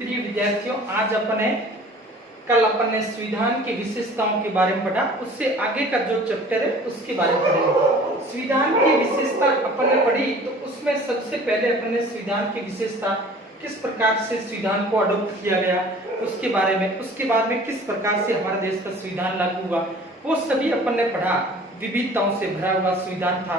प्रिय विद्यार्थियों, आज कल अपन ने संविधान की विशेषताओं के बारे में पढ़ा। उससे आगे का जो चैप्टर है उसके बारे में पढ़ेंगे। संविधान की विशेषता अपन ने पढ़ी तो उसमें सबसे पहले अपन ने संविधान की विशेषता किस प्रकार से संविधान को अडॉप्ट किया गया उसके बारे में, उसके बाद में किस प्रकार से हमारे देश का संविधान लागू हुआ, वो सभी अपन ने पढ़ा। विविधताओं से भरा हुआ संविधान था।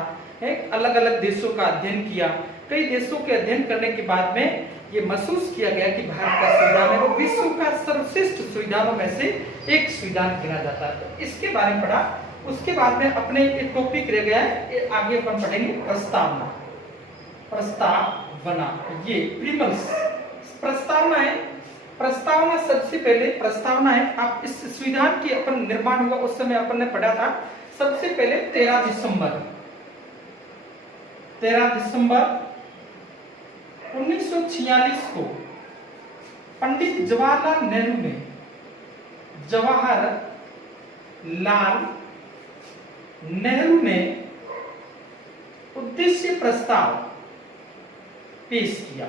अलग अलग देशों का अध्ययन किया। कई देशों के अध्ययन करने के बाद में ये महसूस किया गया कि भारत का संविधान है वो विश्व का सर्वश्रेष्ठ संविधानों में से एक संविधान गिना जाता है। तो इसके बारे में पढ़ा। उसके बाद में अपने एक टॉपिक रह गया है, आगे अपन पढ़ेंगे प्रस्तावना। प्रस्तावना ये प्रीमल्स प्रस्तावना है। प्रस्तावना सबसे पहले प्रस्तावना है। आप इस संविधान की अपन निर्माण हुआ उस समय अपन ने पढ़ा था। सबसे पहले 13 दिसंबर 1946 को पंडित जवाहरलाल नेहरू ने उद्देश्य प्रस्ताव पेश किया।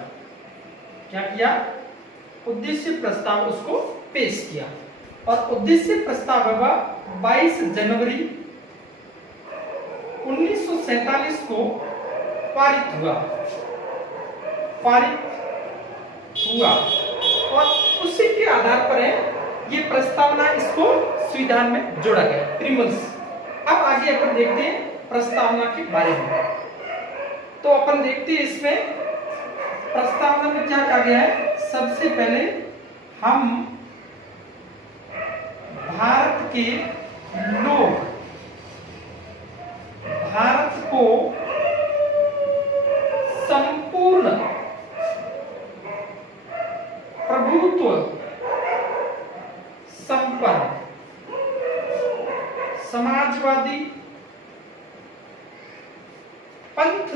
क्या किया? उद्देश्य प्रस्ताव उसको पेश किया और उद्देश्य प्रस्ताव 22 जनवरी 1947 को पारित हुआ और उसी के आधार पर है ये प्रस्तावना, इसको संविधान में जोड़ा गया प्रीमल्स। अब आगे अपन देखते हैं प्रस्तावना के बारे में। तो अपन देखते हैं इसमें प्रस्तावना में क्या कहा गया है। सबसे पहले हम भारत के लोग भारत को संपूर्ण प्रभुत्व संपन्न समाजवादी पंथ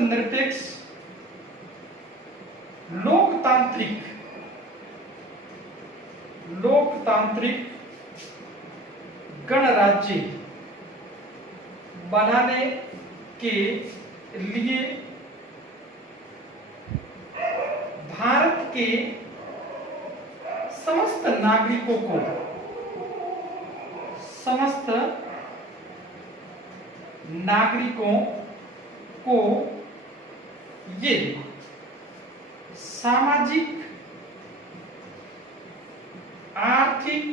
निरपेक्ष लोकतांत्रिक गणराज्य बनाने के लिए भारत के समस्त नागरिकों को ये सामाजिक, आर्थिक,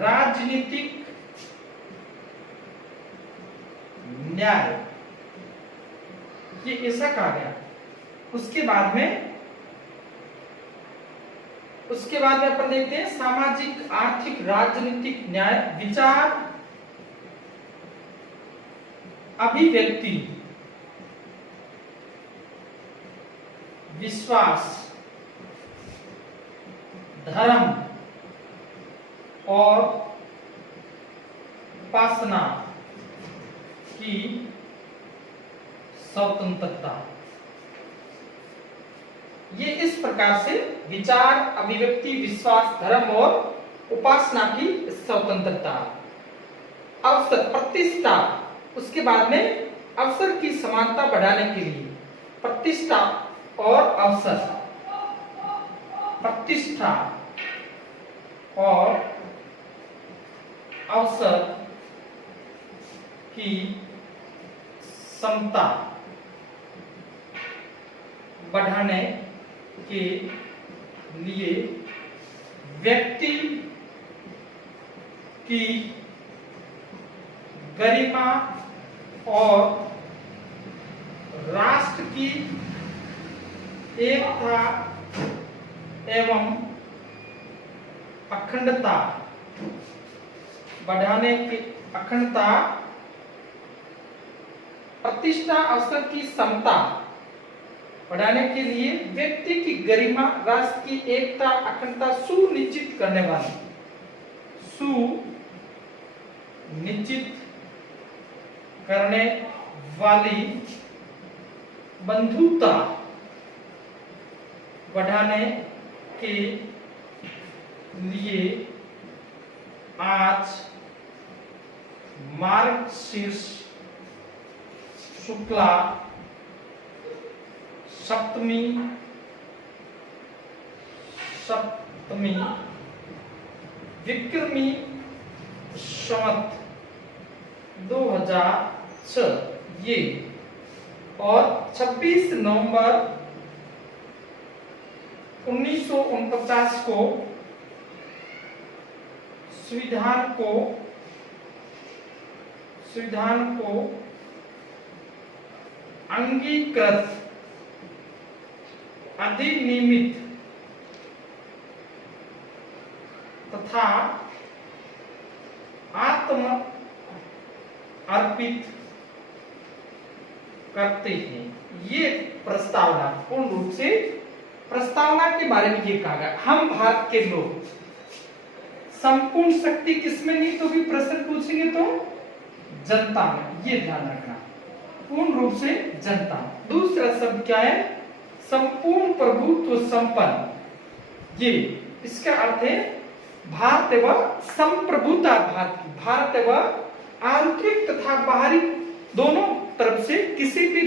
राजनीतिक न्याय, ये ऐसा कहा गया। उसके बाद में अपन देखते हैं सामाजिक, आर्थिक, राजनीतिक न्याय, विचार, अभिव्यक्ति, विश्वास, धर्म और उपासना की स्वतंत्रता। ये इस प्रकार से विचार, अभिव्यक्ति, विश्वास, धर्म और उपासना की स्वतंत्रता। अवसर, प्रतिष्ठा, उसके बाद में अवसर की समानता बढ़ाने के लिए प्रतिष्ठा और अवसर, प्रतिष्ठा और अवसर की समता बढ़ाने के लिए व्यक्ति की गरिमा और राष्ट्र की एकता एवं अखंडता बढ़ाने की प्रतिष्ठा, अवसर की समता बढ़ाने के लिए व्यक्ति की गरिमा, राष्ट्र की एकता, अखंडता सुनिश्चित करने वाली बंधुता बढ़ाने के लिए आज मार्क्सिस्ट शुक्ला सप्तमी सप्तमी विक्रमी संवत 2006 ये, और 26 नवंबर 1949 को संविधान को अंगीकृत अधिनियमित तथा आत्म अर्पित करते हैं। ये प्रस्तावना पूर्ण रूप से प्रस्तावना के बारे में ये कहा गया। हम भारत के लोग संपूर्ण शक्ति किसमें नहीं तो भी प्रश्न पूछेंगे तो जनता में, ये ध्यान रखना, पूर्ण रूप से जनता। दूसरा शब्द क्या है? संपूर्ण प्रभुत्व संपन्न। ये इसका अर्थ है भारत व संप्रभुता भारत व आंतरिक तथा बाहरी दोनों तरफ से किसी भी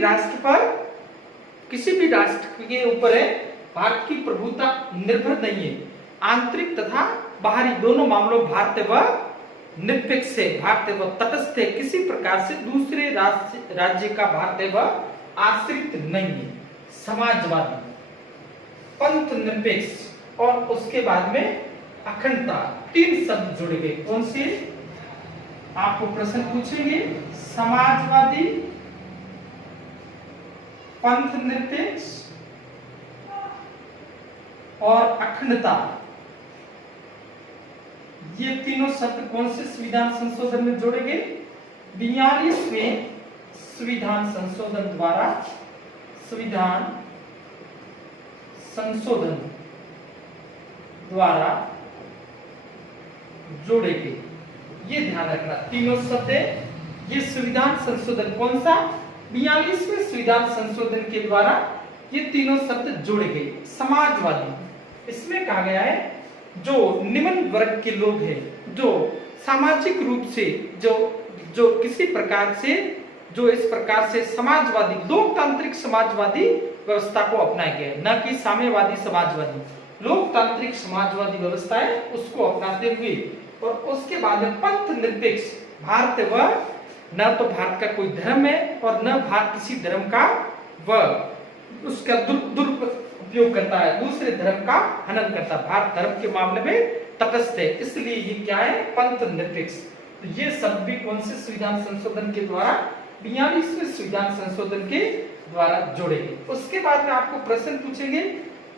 राष्ट्र के ऊपर है भारत की प्रभुता निर्भर नहीं है। आंतरिक तथा बाहरी दोनों मामलों भारत व निरपेक्ष है, भारत व तटस्थ है, किसी प्रकार से दूसरे राज्य का भारत व आश्रित नहीं है। समाजवादी, पंथ निरपेक्ष, और उसके बाद में अखंडता, तीन शब्द जुड़ गए। कौन से आपको प्रश्न पूछेंगे? समाजवादी, पंथ निरपेक्ष और अखंडता। ये तीनों शब्द कौन से संविधान संशोधन में जोड़े गए? 42वें संविधान संशोधन द्वारा जोड़े गए। ये ध्यान रखना, तीनों शब्द ये संविधान संशोधन कौन सा? 42वें संविधान संशोधन के द्वारा ये तीनों शब्द जोड़े गए। समाजवादी, इसमें कहा गया है जो निम्न वर्ग के लोग हैं, जो सामाजिक रूप से जो किसी प्रकार से जो इस प्रकार से समाजवादी, लोकतांत्रिक समाजवादी व्यवस्था को अपनाया गया है, न कि साम्यवादी समाजवादी। लोकतांत्रिक समाजवादी व्यवस्था है उसको अपनाते हुए, और उसके बाद में पंथ निरपेक्ष, भारत व न तो भारत का कोई धर्म है और न भारत किसी धर्म का व उसका दुरुपयोग करता है, दूसरे धर्म का हनन करता है। भारत धर्म के मामले में तटस्थ है, इसलिए ये क्या है? पंथ निरपेक्ष। तो ये सब भी कौन से संविधान संशोधन के द्वारा? 42वें संविधान संशोधन के द्वारा जोड़े गए। उसके बाद में आपको प्रश्न पूछेंगे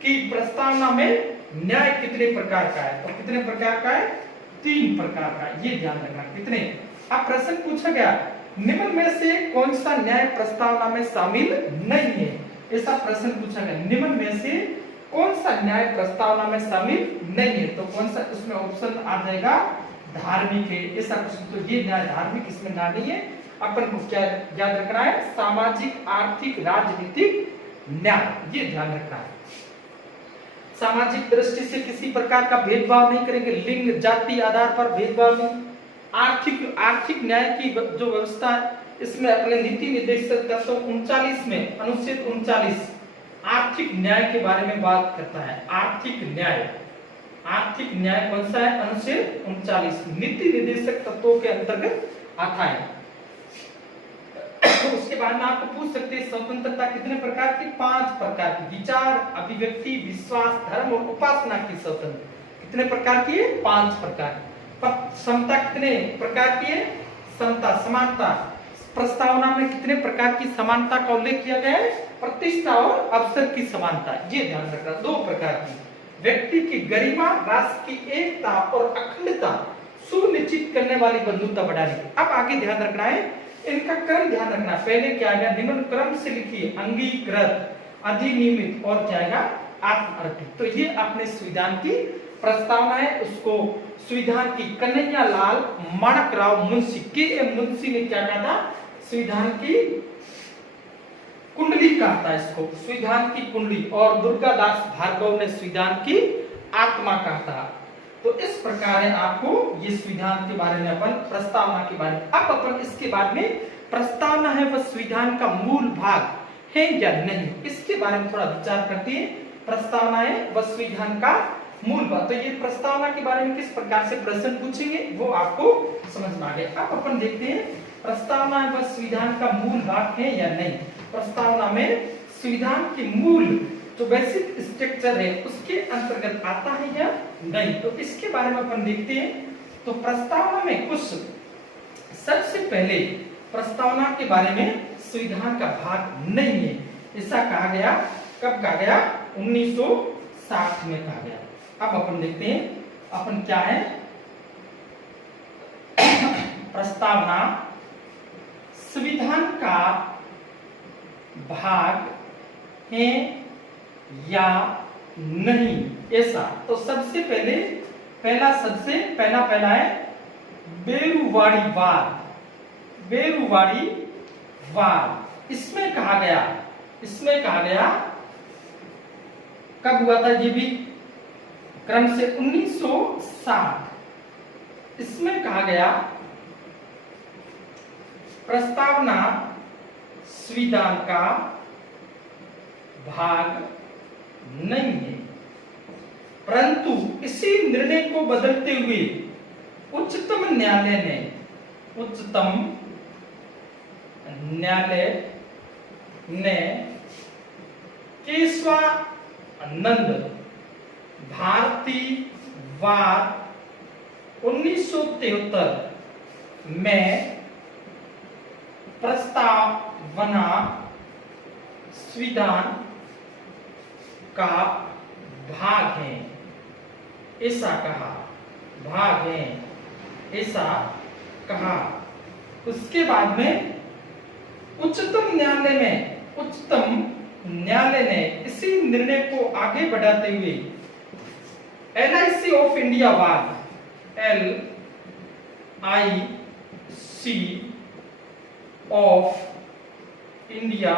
कि प्रस्तावना में न्याय कितने प्रकार का है? तो कितने प्रकार का है? 3 प्रकार का। ये ध्यान रखना। कितने? अब प्रश्न पूछा गया निम्न में से कौन सा न्याय प्रस्तावना में शामिल नहीं है? ऐसा प्रश्न पूछा गया, निम्न में से कौन सा न्याय प्रस्तावना में शामिल नहीं है? तो कौन सा उसमें ऑप्शन आ जाएगा? धार्मिक है। ऐसा प्रश्न, तो ये न्याय धार्मिक इसमें ना नहीं है। अपन को क्या याद रखना है? सामाजिक, आर्थिक, राजनीतिक न्याय, ये ध्यान रखना है। सामाजिक दृष्टि से किसी प्रकार का भेदभाव नहीं करेंगे, लिंग जाति आधार पर भेदभाव नहीं। आर्थिक न्याय की जो व्यवस्था है इसमें अपने नीति निर्देशक तत्व 39 में अनुच्छेद 39 आर्थिक न्याय के बारे में बात करता है। आर्थिक न्याय कौन सा है? अनुच्छेद 39 नीति निर्देशक तत्वों के अंतर्गत आता है। उसके बाद में आपको पूछ सकते हैं स्वतंत्रता कितने प्रकार की? 5 प्रकार की। विचार, अभिव्यक्ति, विश्वास, धर्म और उपासना की स्वतंत्रता कितने प्रकार की है? 5 प्रकार। समता कितने प्रकार की है? समता, समानता। प्रस्तावना में कितने प्रकार की समानता का उल्लेख किया गया है? प्रतिष्ठा और अवसर की समानता, ये ध्यान रखना। 2 प्रकार की। व्यक्ति की गरिमा, राष्ट्र की एकता और अखंडता सुनिश्चित करने वाली बंधुता बढ़ाने की। अब आगे ध्यान रखना है, इनका क्रम ध्यान रखना। पहले क्या आएगा? निम्न क्रम से लिखिए, अंगीकृत, अधिनियमित और क्या आएगा? आत्मअर्पित। तो ये अपने संविधान की प्रस्तावना है, उसको संविधान की कन्हैया लाल माणकराव मुंशी, के.एम. मुंशी ने क्या कहा था? संविधान की कुंडली कहा था इसको, संविधान की कुंडली। और दुर्गादास भार्गव ने संविधान की आत्मा कहा था। तो इस प्रकार है आपको ये संविधान के बारे में, अपन प्रस्तावना के बारे में। अब अपन इसके बाद में प्रस्तावना है वह संविधान का मूल भाग है या नहीं, इसके बारे में थोड़ा विचार करते हैं। प्रस्तावनाएं व संविधान का मूल बात। तो ये प्रस्तावना के बारे में किस प्रकार से प्रश्न पूछेंगे वो आपको समझ में आ गया। अब अपन देखते हैं प्रस्तावना व संविधान का मूल भाग है या नहीं। प्रस्तावना में संविधान के मूल जो बेसिक स्ट्रक्चर है उसके अंतर्गत आता है या नहीं, तो इसके बारे में अपन देखते हैं। तो प्रस्तावना में कुछ सबसे पहले प्रस्तावना के बारे में संविधान का भाग नहीं है, ऐसा कहा गया। कब कहा गया? 1960 में कहा गया। अब अपन देखते हैं अपन क्या है प्रस्तावना संविधान का भाग है या नहीं, ऐसा। तो सबसे पहले पहला है बेरुवाड़ी वाद। इसमें कहा गया कब हुआ था? ये भी क्रम से 1960। इसमें कहा गया प्रस्तावना संविधान का भाग नहीं है, परंतु इसी निर्णय को बदलते हुए उच्चतम न्यायालय ने केशवानंद भारती वाद 1973 में प्रस्तावना संविधान का भाग है ऐसा कहा। उसके बाद में उच्चतम न्यायालय ने इसी निर्णय को आगे बढ़ाते हुए LIC ऑफ इंडिया वाद LIC ऑफ इंडिया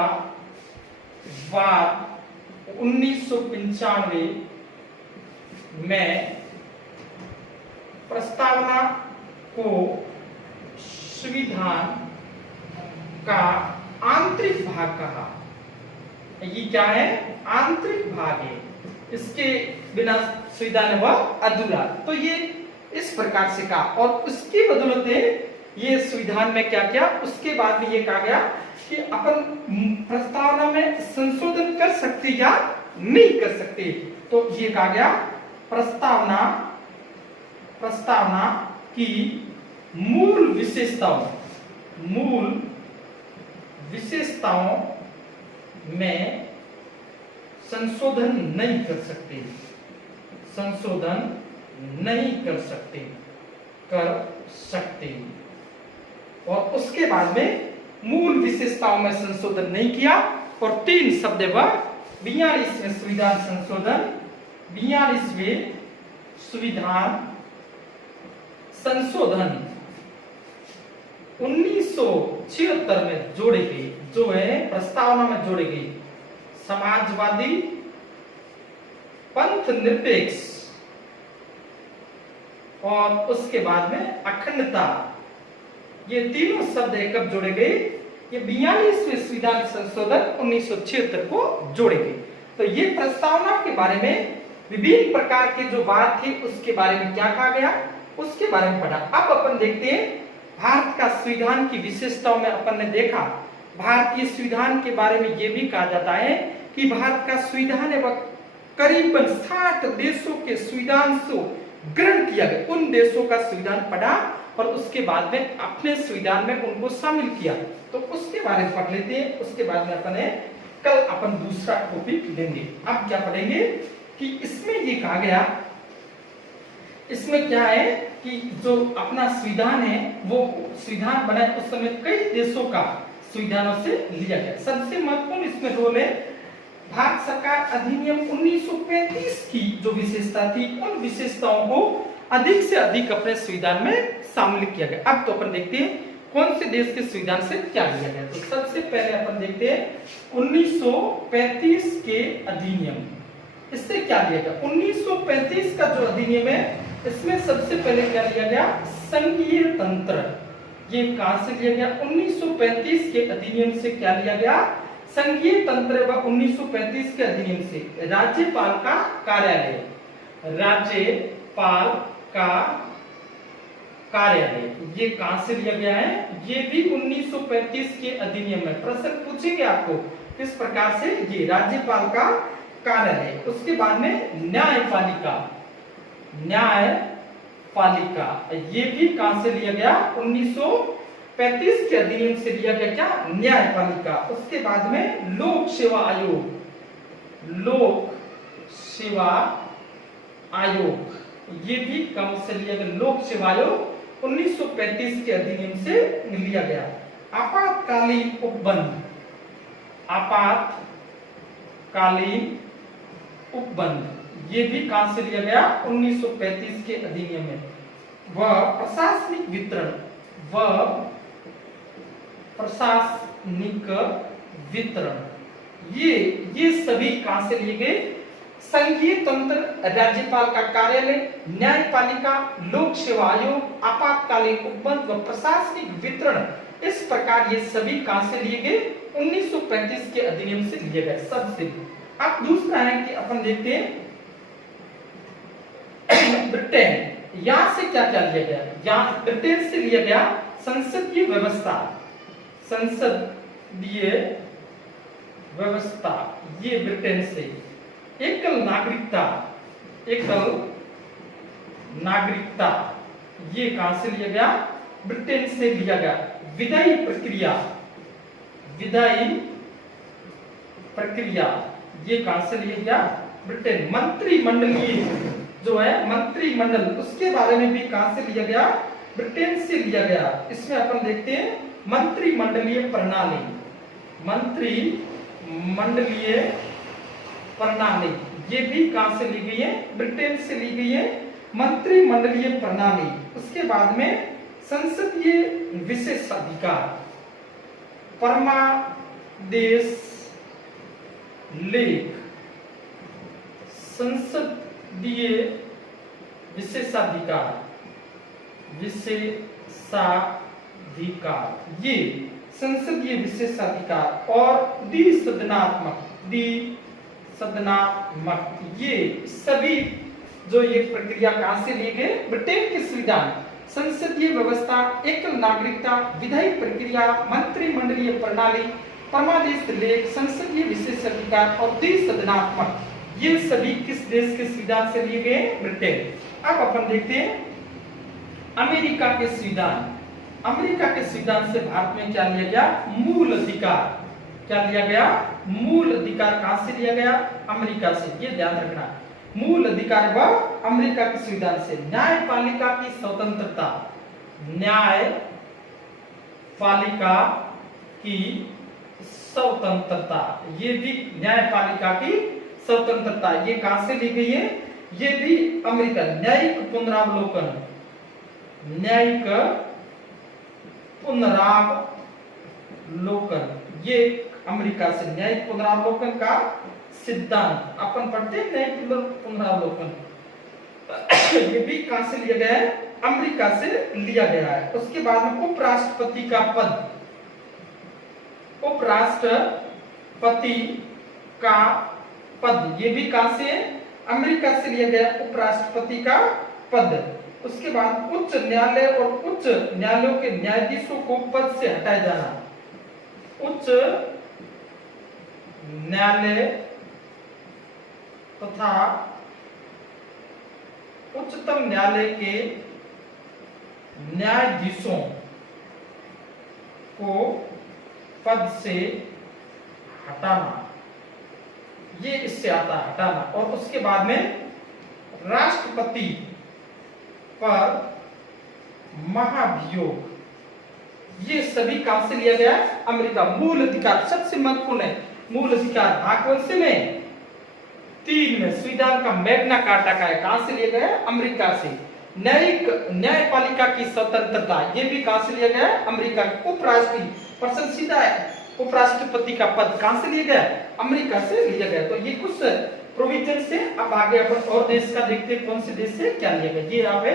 वाद 1995 में प्रस्तावना को संविधान का आंतरिक भाग कहा। ये क्या है? आंतरिक भाग है, इसके बिना संविधान वह अधूरा। तो ये इस प्रकार से कहा और उसकी बदौलत ये संविधान में क्या किया, उसके बाद में ये कहा गया कि अपन प्रस्तावना में संशोधन कर सकते या नहीं कर सकते। तो ये कहा गया प्रस्तावना की मूल विशेषताओं में संशोधन नहीं कर सकते। और उसके बाद में मूल विशेषताओं में संशोधन नहीं किया और 3 शब्द 42वें संविधान संशोधन 1976 में जोड़े गए, जो है प्रस्तावना में जोड़े गए समाजवादी, पंथ निरपेक्ष और उसके बाद में अखंडता। ये तीनों शब्द कब जोड़े गए? ये 42वें संविधान संशोधन 1976 को जोड़े गए। तो ये प्रस्तावना के बारे में विभिन्न प्रकार के जो बात थी उसके बारे में क्या कहा गया उसके बारे में पढ़ा। अब अपन देखते हैं भारत का संविधान की विशेषताओं में अपन ने देखा भारतीय संविधान के बारे में यह भी कहा जाता है कि भारत का संविधान है वह करीबन 60 देशों के संविधान से ग्रहण किया गया। उन देशों का संविधान पढ़ा और उसके बाद में अपने संविधान में उनको शामिल किया। तो उसके बारे में पढ़ लेते हैं, उसके बाद में कल अपन दूसरा टॉपिक लेंगे। अब क्या पढ़ेंगे कि इसमें ये कहा गया, इसमें क्या है कि जो अपना संविधान है वो संविधान बना उस समय कई देशों का संविधानों से लिया गया। सबसे महत्वपूर्ण इसमें रोल है भारत सरकार अधिनियम 1935 की जो विशेषता थी उन विशेषताओं को अधिक से अधिक अपने संविधान में शामिल किया गया। अब तो अपन देखते हैं कौन से देश के संविधान से क्या लिया गया। तो सबसे पहले अपन देखते हैं 1935 के अधिनियम, इससे क्या लिया गया। 1935 का जो अधिनियम है इसमें सबसे पहले क्या लिया गया, संघीय तंत्र। ये कहां से लिया गया, 1935 के अधिनियम से क्या लिया गया, संघीय तंत्र व 1935 के अधिनियम से राज्यपाल का कार्यालय, राज्यपाल का कार्यालय ये कहां से लिया गया है? ये भी 1935 के अधिनियम में प्रश्न पूछेंगे आपको किस प्रकार से, ये राज्यपाल का कार्यालय। उसके बाद में न्यायपालिका, न्यायपालिका ये भी कहां से लिया गया? 1935 के अधिनियम से लिया गया क्या? न्यायपालिका। उसके बाद में लोक सेवा आयोग, लोक सेवा आयोग ये भी कम से लिया गया, लोक सेवा आयोग 1935 के अधिनियम से लिया गया। आपातकालीन उपबंध, आपातकालीन उपबंध ये भी कहां से लिया गया? 1935 के अधिनियम में। वह प्रशासनिक वितरण, वह प्रशासनिक वितरण ये सभी कहां से लिए गए? संघीय तंत्र, राज्यपाल का कार्यालय, न्यायपालिका, लोक सेवा आयोग, आपातकालीन उपबंध व प्रशासनिक वितरण, इस प्रकार ये सभी कहां से लिए गए? 1935 के अधिनियम से लिए गए सबसे। अब दूसरा है कि अपन देखते हैं ब्रिटेन, यहां से क्या क्या लिया गया? यहां ब्रिटेन से लिया गया संसदीय व्यवस्था, संसदीय व्यवस्था ये ब्रिटेन से। एकल नागरिकता, एकल नागरिकता ये कहां से लिया गया? ब्रिटेन से लिया गया। विधायी प्रक्रिया, विधायी प्रक्रिया ये कहां से लिया गया? ब्रिटेन। मंत्रिमंडलीय जो है मंत्रिमंडल, उसके बारे में भी कहां से लिया गया? ब्रिटेन से लिया गया। इसमें अपन देखते हैं मंत्रिमंडलीय प्रणाली, मंत्रिमंडलीय प्रणाली ये भी कहां से ली गई है? ब्रिटेन से ली गई है मंत्रिमंडलीय प्रणाली। उसके बाद में संसदीय विशेषाधिकार, परमादेश लेख, संसदीय विशेषाधिकार, विशेषाधिकार ये संसदीय विशेषाधिकार और द्विसदनात्मक ये सभी जो ये प्रक्रिया कहां से लिए गए? ब्रिटेन के संविधान, संसदीय व्यवस्था, एकल नागरिकता, विधायी प्रक्रिया, मंत्रिमंडलीय प्रणाली, परमादेश लेख, संसदीय विशेषाधिकार और द्विसदनात्मक ये सभी किस देश के संविधान से लिए गए? ब्रिटेन। अब अपन देखते हैं अमेरिका के संविधान। अमेरिका के संविधान से भारत में क्या लिया गया? मूल अधिकार। क्या लिया गया? मूल अधिकार कहां से लिया गया? अमेरिका से, ये ध्यान रखना। मूल अधिकार व अमेरिका के संविधान से। न्यायपालिका की स्वतंत्रता, न्यायपालिका की स्वतंत्रता ये भी न्यायपालिका की स्वतंत्रता ये कहां से ली गई है? ये भी अमेरिका। न्यायिक पुनरावलोकन, न्यायिक पुनरावलोकन ये अमेरिका से। न्यायिक पुनरावलोकन का सिद्धांत अपन पढ़ते हैं, न्यायिक पुनरावलोकन ये भी कहां से लिया गया है? अमेरिका से लिया गया है। उसके बाद में उपराष्ट्रपति का पद, उपराष्ट्रपति का पद ये भी कहां से है? अमेरिका से लिया गया उपराष्ट्रपति का पद। उसके बाद उच्च न्यायालय और उच्च न्यायालयों के न्यायाधीशों को पद से हटाया जाना। उच्च न्यायालय तथा उच्चतम न्यायालय के न्यायाधीशों को पद से हटाना, ये इससे आता है हटाना। और उसके बाद में राष्ट्रपति पर महाभियोग ये सभी कहां से लिया गया? अमेरिका। मूल अधिकार सबसे महत्वपूर्ण है, मूल अधिकार भाग कौन से में? 3 में। संविधान का मैग्ना कार्टा का है, कहां से लिया गया? अमेरिका से। न्यायपालिका की स्वतंत्रता ये भी कहां से लिया गया? अमेरिका। उपराष्ट्रपति पर्सन सीधा है, उपराष्ट्रपति का पद कहां से लिया गया? अमेरिका से लिया गया। तो ये कुछ प्रोविजन से। अब आगे अपन और देश का देखते हैं, कौन से देश से क्या लिया गया। ये यहाँ पे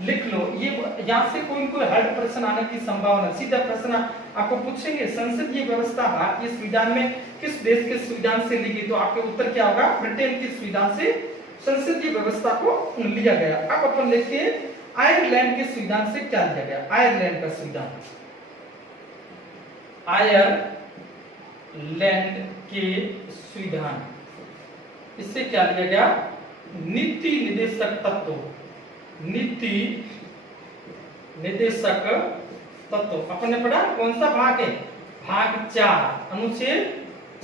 लिख लो। ये यहाँ से कोई कोई हार्ड प्रश्न आने की संभावना, सीधा प्रश्न आपको पूछेंगे संसदीय व्यवस्था भारतीय संविधान में किस देश के संविधान से ली गई, तो आपके उत्तर क्या होगा, ब्रिटेन के संविधान से संसदीय व्यवस्था को लिया गया। अब अपन देखते हैं आयरलैंड के संविधान से क्या लिया गया। आयरलैंड का संविधान, आयरलैंड के संविधान, इससे क्या लिया गया, नीति निर्देशक तत्व, नीति निर्देशक तत्व अपन ने पढ़ा। कौन सा भाग है, भाग 4 अनुच्छेद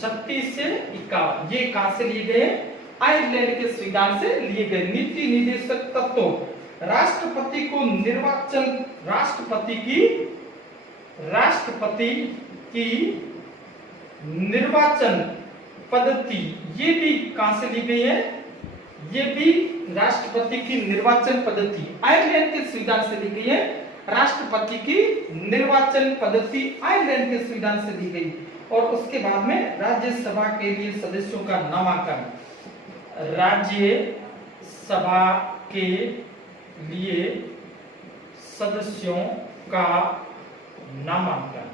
36 से 51, ये कहां से लिए गए, आयरलैंड के संविधान से लिए गए। नीति निर्देशक तत्व राष्ट्रपति को निर्वाचन, राष्ट्रपति की निर्वाचन पद्धति, ये भी कहां से ली गई है, ये भी राष्ट्रपति की निर्वाचन पद्धति आयरलैंड के संविधान से ली गई है। राष्ट्रपति की निर्वाचन पद्धति आयरलैंड के संविधान से ली गई। और उसके बाद में राज्यसभा के लिए सदस्यों का नामांकन, राज्यसभा के लिए सदस्यों का नामांकन,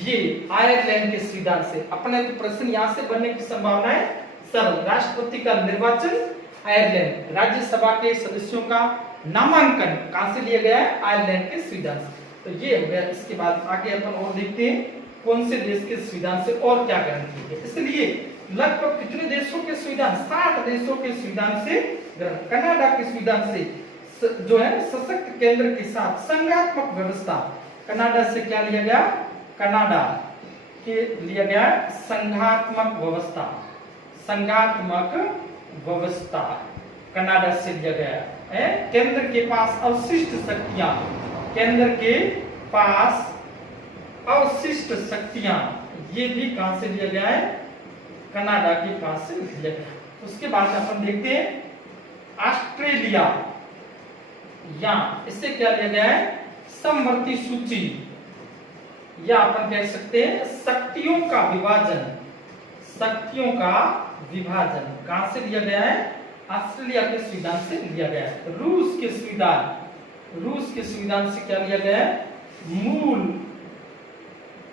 ये आयरलैंड के संविधान से। अपने तो प्रश्न यहां से बनने की संभावना है सरल। राष्ट्रपति का निर्वाचन आयरलैंड, राज्यसभा के सदस्यों का नामांकन कहां से लिया गया है, आयरलैंड के संविधान से। तो ये हो गया। इसके बाद आगे अपन और देखते हैं कौन से देश के संविधान से और क्या ग्रहण किया गया। इसलिए लगभग कितने देशों के संविधान, 60 देशों के संविधान से ग्रहण। कनाडा के संविधान से जो है सशक्त केंद्र के साथ संघात्मक व्यवस्था, कनाडा से क्या लिया गया, कनाडा के लिया गया संघात्मक व्यवस्था, संघात्मक व्यवस्था कनाडा से लिया गया है। केंद्र के पास अवशिष्ट शक्तियां, केंद्र के पास अवशिष्ट शक्तियां, ये भी कहां से लिया गया है, कनाडा के पास से लिया गया। उसके बाद अपन देखते हैं ऑस्ट्रेलिया, या इससे क्या लिया गया है, समवर्ती सूची, या अपन कह सकते हैं शक्तियों का विभाजन, शक्तियों का विभाजन कहां से लिया गया है, ऑस्ट्रेलिया के संविधान से लिया गया है। रूस के संविधान, रूस के संविधान से क्या लिया गया है, मूल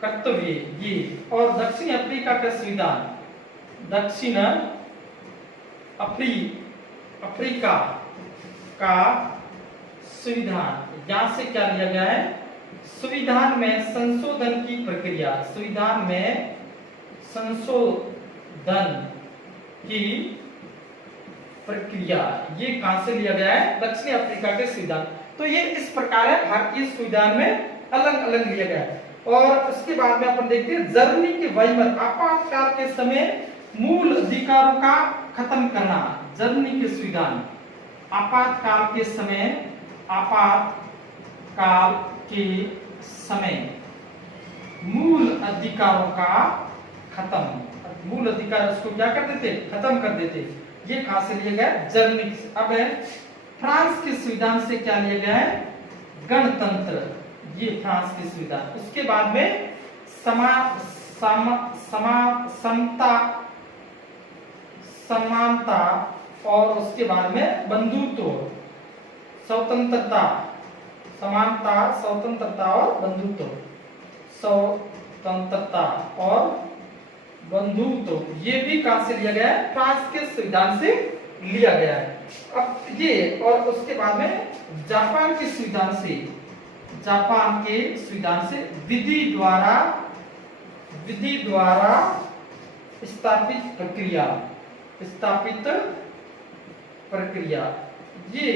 कर्तव्य ये। और दक्षिण अफ्रीका का संविधान, दक्षिण अफ्रीका का संविधान, यहां से क्या लिया गया है, संविधान में संशोधन की प्रक्रिया, संविधान में संशोधन की प्रक्रिया, ये कहां से लिया गया है, दक्षिण अफ्रीका के संविधान। तो ये इस प्रकार है, भारतीय संविधान में अलग अलग लिया गया है। और उसके बाद में अपन देखते हैं जर्मनी के वाइमर, आपातकाल के समय मूल अधिकारों का खत्म करना, जर्मनी के संविधान, आपातकाल के समय, आपातकाल के समय मूल अधिकारों का खत्म, मूल अधिकार उसको क्या कर देते, खत्म कर देते। ये कहां से लिया गया, जर्मनी से। अब है फ्रांस के संविधान से क्या लिया गया है, गणतंत्र, ये फ्रांस के संविधान। उसके बाद में समता, समानता, और उसके बाद में बंधुत्व, स्वतंत्रता, समानता, स्वतंत्रता और बंधुत्व, स्वतंत्रता और बंधुत्व, ये भी कहां से लिया गया है, फ्रांस के संविधान से लिया गया है। अब ये, और उसके बाद में जापान के संविधान से, जापान के संविधान से विधि द्वारा स्थापित प्रक्रिया, स्थापित प्रक्रिया, ये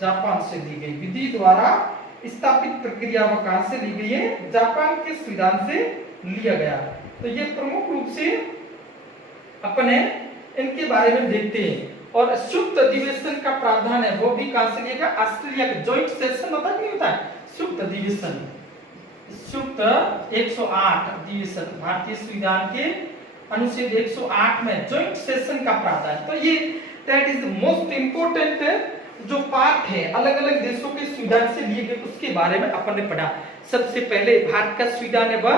जापान से ली गई। विधि द्वारा स्थापित प्रक्रिया वो कहां से ली गई है, जापान के संविधान से लिया गया। तो ये प्रमुख रूप से अपने इनके बारे में देखते हैं। और संयुक्त अधिवेशन का प्रावधान है, वो भी कहां से लिया गया, ऑस्ट्रेलिया का जॉइंट सेशन होता है, नहीं होता है संयुक्त अधिवेशन, संयुक्त 108 अधिवेशन, भारतीय संविधान के अनुच्छेद 108 में जॉइंट सेशन का प्रावधान। तो ये that is the most important जो पार्ट है, अलग अलग देशों के संविधान से लिए गए उसके बारे में अपन ने पढ़ा। सबसे पहले भारत का संविधान है वह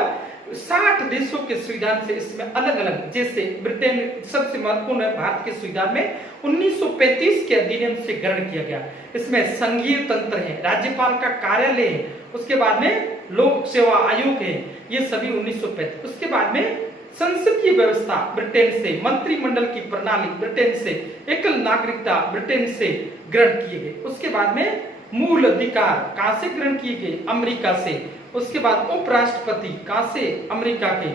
60 देशों के संविधान से इसमें अलग अलग, जैसे ब्रिटेन सबसे महत्वपूर्ण है, भारत के संविधान में 1935 के अधिनियम से ग्रहण किया गया। इसमें संघीय तंत्र है, राज्यपाल का कार्यालय है, उसके बाद में लोक सेवा आयोग है, ये सभी 1935। उसके बाद में संसदीय व्यवस्था ब्रिटेन से, मंत्रिमंडल की प्रणाली ब्रिटेन से, एकल नागरिकता ब्रिटेन से ग्रहण किए गए। उसके बाद में मूल अधिकार कहां से ग्रहण किए गए? अमेरिका से। उसके बाद उपराष्ट्रपति कहां से? अमेरिका के।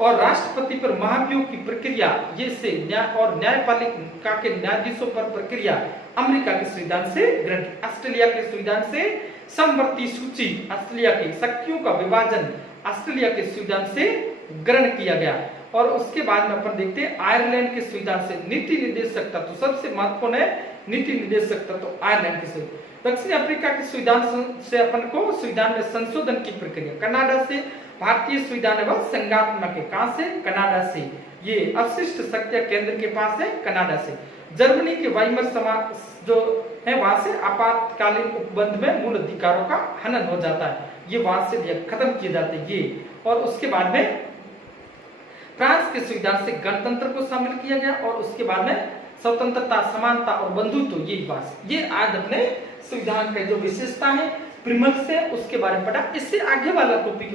और राष्ट्रपति पर महाभियोग की प्रक्रिया ये से न्याय और न्यायपालिका के न्यायाधीशों पर प्रक्रिया अमेरिका के संविधान से ग्रहण। ऑस्ट्रेलिया के संविधान से समवर्ती सूची, ऑस्ट्रेलिया की शक्तियों का विभाजन ऑस्ट्रेलिया के संविधान से ग्रहण किया गया। और उसके बाद में अपन देखते हैं आयरलैंड के संविधान से नीति निर्देशक तत्व, सबसे महत्वपूर्ण है नीति निर्देशक तत्व आयरलैंड के संविधान। दक्षिण अफ्रीका के संविधान से अपन को संविधान में संशोधन की प्रक्रिया। कनाडा से भारतीय संविधान है वह संज्ञात्मक है, कहां से? कनाडा से। ये अवशिष्ट शक्तियां केंद्र के पास है, कनाडा से। जर्मनी के वाइमर समाज जो है वहां से आपातकालीन उपबंध में मूल अधिकारों का हनन हो जाता है, ये वहां से खत्म किए जाते हैं ये। और उसके बाद में फ्रांस के संविधान से गणतंत्र को शामिल किया गया और उसके बाद में स्वतंत्रता, समानता और बंधुत्व, ये बात, ये आज अपने संविधान का जो विशेषता है प्रीमल से उसके बारे में पढ़ा। इससे आगे वाला टॉपिक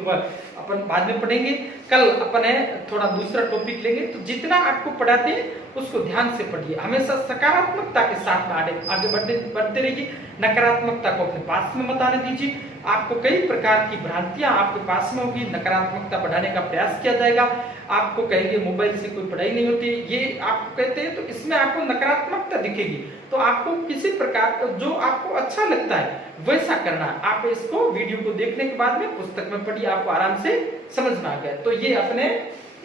अपन बाद में पढ़ेंगे। कल अपन थोड़ा दूसरा टॉपिक लेंगे, तो जितना आपको पढ़ाते हैं उसको ध्यान से पढ़िए, हमेशा सकारात्मकता के साथ में आगे बढ़ते रहिए, नकारात्मकता को अपने पास में मत आने दीजिए। आपको कई प्रकार की भ्रांतियां आपके पास में होगी, नकारात्मकता बढ़ाने का प्रयास किया जाएगा। आपको कहेंगे मोबाइल से कोई पढ़ाई नहीं होती, ये आप कहते हैं, तो इसमें आपको नकारात्मकता दिखेगी। तो आपको किसी प्रकार जो आपको अच्छा लगता है वैसा करना है। आप इसको वीडियो को देखने के बाद में पुस्तक में पढ़िए, आपको आराम से समझ में आ गया। तो ये अपने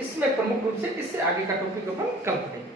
इसमें प्रमुख रूप से, इससे आगे का टॉपिक अपन कल पढ़ेंगे।